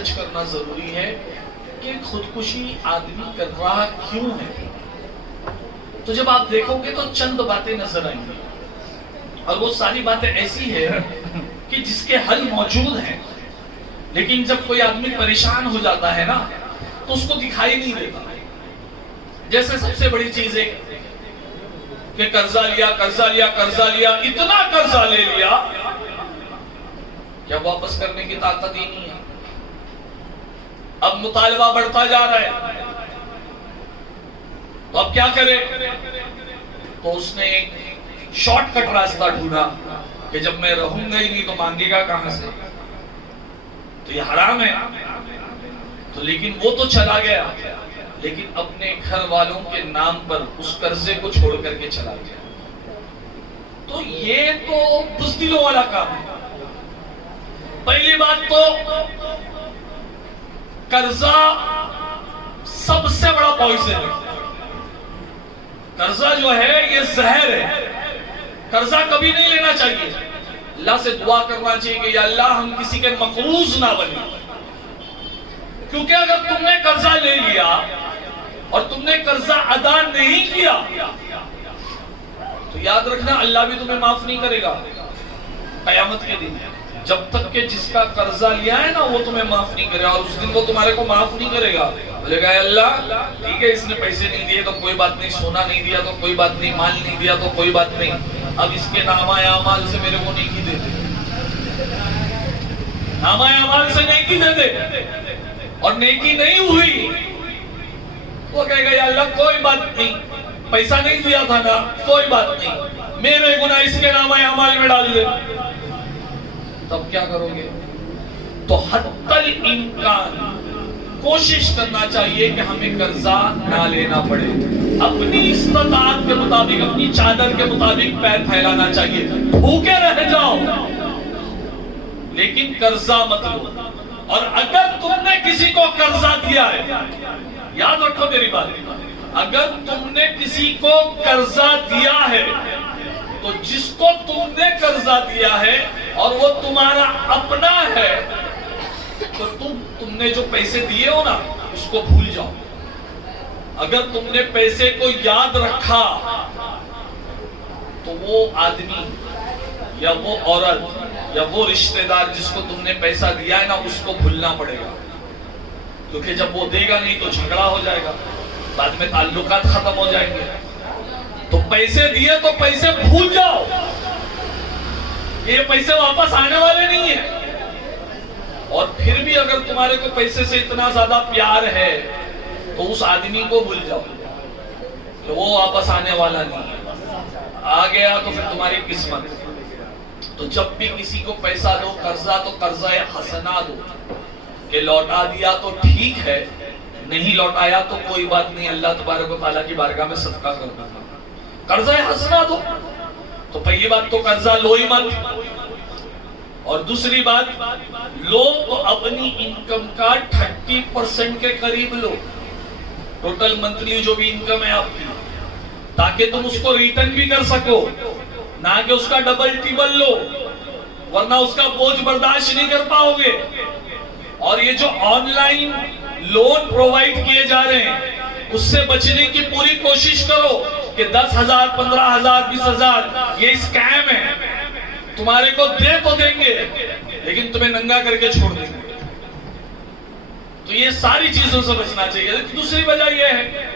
Research کرنا ضروری ہے کہ خودکشی آدمی کر رہا کیوں ہے. تو جب آپ دیکھو گے تو چند باتیں نظر آئیں گی، اور وہ ساری باتیں ایسی ہے کہ جس کے حل موجود ہیں، لیکن جب کوئی آدمی پریشان ہو جاتا ہے نا تو اس کو دکھائی نہیں دیتا. جیسے سب سے بڑی چیز ہے کہ قرضہ لیا، اتنا قرضہ لے لیا کیا واپس کرنے کی طاقت ہی نہیں ہے. اب مطالبہ بڑھتا جا رہا ہے تو اب کیا کرے؟ تو اس نے ایک شارٹ کٹ راستہ ڈھونڈا کہ جب میں رہوں گا ہی نہیں تو مانگے گا کہاں سے، تو یہ حرام ہے. تو لیکن وہ تو چلا گیا، لیکن اپنے گھر والوں کے نام پر اس قرضے کو چھوڑ کر کے چلا گیا. تو یہ تو بزدلوں والا کام ہے. پہلی بات تو قرضہ سب سے بڑا پوائزن ہے. قرضہ جو ہے یہ زہر ہے. قرضہ کبھی نہیں لینا چاہیے. اللہ سے دعا کرنا چاہیے کہ یا اللہ ہم کسی کے مقروض نہ بنیں، کیونکہ اگر تم نے قرضہ لے لیا اور تم نے قرضہ ادا نہیں کیا تو یاد رکھنا اللہ بھی تمہیں معاف نہیں کرے گا قیامت کے دن. جب تک کہ جس کا قرضہ لیا ہے نا وہ تمہیں معاف نہیں کرے گا، اور اس دن وہ تمہارے کو معاف نہیں کرے گا. بولے گا اے اللہ ٹھیک ہے اس نے پیسے نہیں دیے تو کوئی بات نہیں، سونا نہیں دیا تو کوئی بات نہیں، مال نہیں دیا تو کوئی بات نہیں، اب اس کے نامہ اعمال سے میرے کو نیکی دے دے. نامہ اعمال سے نیکی دے دے، اور نیکی نہیں ہوئی وہ کہے گا یا اللہ کوئی بات نہیں، پیسہ نہیں دیا تھا نا کوئی بات نہیں، میرے گناہ اس کے نامہ اعمال میں ڈال دے. تب کیا کرو گے؟ تو حتی الامکان کوشش کرنا چاہیے کہ ہمیں قرضہ نہ لینا پڑے. اپنی استطاعت کے مطابق، اپنی چادر کے مطابق پیر پھیلانا چاہیے. بھوکے رہ جاؤ لیکن قرضہ مت لو. اور اگر تم نے کسی کو قرضہ دیا ہے، یاد رکھو میری بات، اگر تم نے کسی کو قرضہ دیا ہے تو جس کو تم نے قرضہ دیا ہے اور وہ تمہارا اپنا ہے تو تم نے جو پیسے دیے ہو نا اس کو بھول جاؤ. اگر تم نے پیسے کو یاد رکھا تو وہ آدمی یا وہ عورت یا وہ رشتہ دار جس کو تم نے پیسہ دیا ہے نا اس کو بھولنا پڑے گا، کیونکہ جب وہ دے گا نہیں تو جھگڑا ہو جائے گا، بعد میں تعلقات ختم ہو جائیں گے. تو پیسے دیے تو پیسے بھول جاؤ، یہ پیسے واپس آنے والے نہیں ہیں. اور پھر بھی اگر تمہارے کو پیسے سے اتنا زیادہ پیار ہے تو اس آدمی کو بھول جاؤ کہ وہ واپس آنے والا نہیں ہے، آ گیا تو پھر تمہاری قسمت. تو جب بھی کسی کو پیسہ دو قرضہ تو قرضہ حسنہ دو، کہ لوٹا دیا تو ٹھیک ہے، نہیں لوٹایا تو کوئی بات نہیں، اللہ تبارک و تعالیٰ کی بارگاہ میں صدقہ کرنا. قرضہ حسنہ دو. تو پہلی بات تو قرضہ لو ہی مت، اور دوسری بات لو تو اپنی انکم کا 30% کے قریب لو، ٹوٹل منتھلی جو بھی انکم ہے آپ کی، تاکہ تم اس کو ریٹرن بھی کر سکو، نہ کہ اس کا ڈبل ٹیبل لو ورنہ اس کا بوجھ برداشت نہیں کر پاؤ گے. اور یہ جو آن لائن لون پرووائڈ کیے جا رہے ہیں اس سے بچنے کی پوری کوشش کرو کہ 10,000 15,000 20,000 یہ اسکیم ہے. تمہارے کو دے تو دیں گے لیکن تمہیں ننگا کر کے چھوڑ دیں گے. تو یہ ساری چیزوں سے بچنا چاہیے. دوسری وجہ یہ ہے،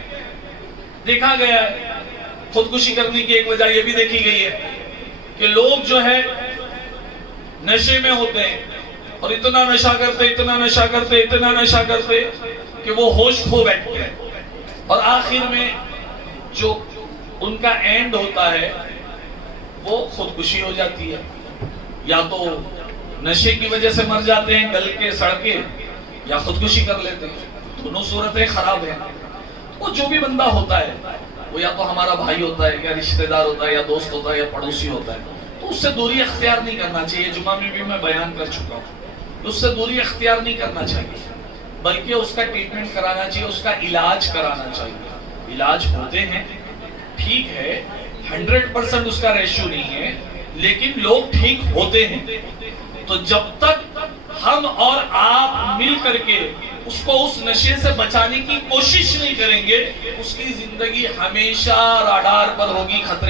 دیکھا گیا ہے خودکشی کرنے کی ایک وجہ یہ بھی دیکھی گئی ہے کہ لوگ جو ہے نشے میں ہوتے ہیں اور اتنا نشہ کرتے کہ وہ ہوش کھو بیٹھتے ہیں، اور آخر میں جو ان کا اینڈ ہوتا ہے وہ خودکشی ہو جاتی ہے. یا تو نشے کی وجہ سے مر جاتے ہیں گل کے سڑ کے، یا خودکشی کر لیتے ہیں. دونوں صورتیں خراب ہیں. وہ جو بھی بندہ ہوتا ہے وہ یا تو ہمارا بھائی ہوتا ہے یا رشتہ دار ہوتا ہے یا دوست ہوتا ہے یا پڑوسی ہوتا ہے، تو اس سے دوری اختیار نہیں کرنا چاہیے. جمعہ میں بھی میں بیان کر چکا ہوں، اس سے دوری اختیار نہیں کرنا چاہیے، بلکہ اس کا ٹریٹمنٹ کرانا چاہیے، اس کا علاج کرانا چاہیے. علاج ہوتے ہیں ٹھیک ہے، 100% اس کا ریشو نہیں ہے، لیکن لوگ ٹھیک ہوتے ہیں. تو جب تک ہم اور آپ مل کر کے اس کو اس نشے سے بچانے کی کوشش نہیں کریں گے، اس کی زندگی ہمیشہ راڈار پر ہوگی، خطرے